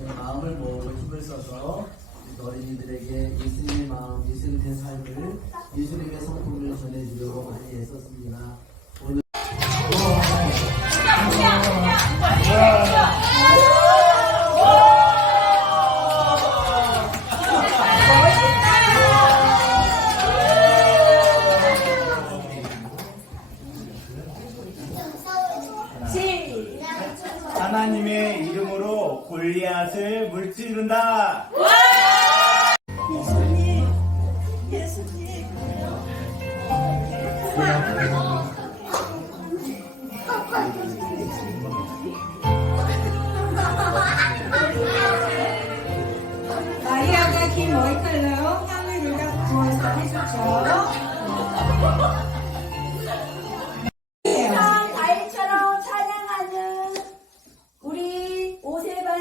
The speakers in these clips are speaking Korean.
네, 마음을 모으고 힘을 써서 어린이들에게 예수님의 마음, 예수님의 삶을 예수님의 성품을 전해주려고 많이 애썼습니다. 오늘 하나님의 이름으로 골리앗을 물찌른다. 마리아가 긴 머리칼로 누가 부어서 해줬죠.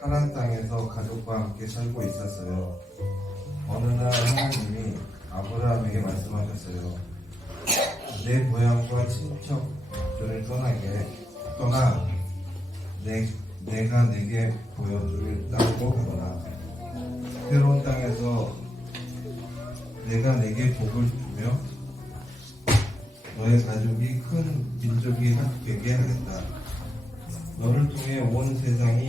하란 땅에서 가족과 함께 살고 있었어요. 어느 날 하나님이 아브라함에게 말씀하셨어요. 내 고향과 친척들을 떠나게 떠나 내, 내가 내게 보여줄 땅으로 가거라. 새로운 땅에서 내가 내게 복을 주며 너의 가족이 큰 민족이 되게 하겠다. 너를 통해 온 세상이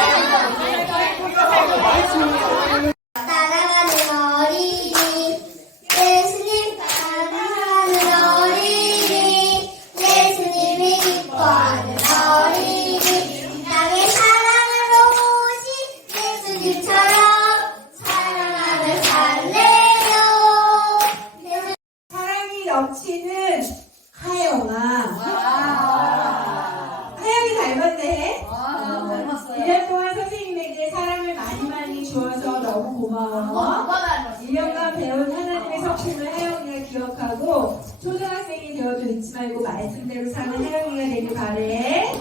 것도 잊지 말고 말씀대로 사는 혜영이가 되길 바래.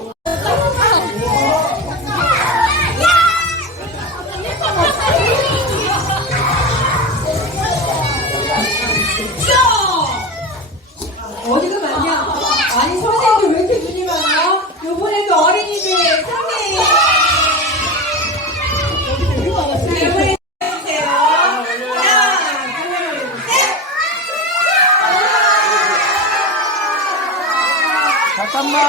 어디가 많냐? 아니 선생님들 왜 이렇게 눈이 많아? 요번에도 어린이들 상해. தம்மா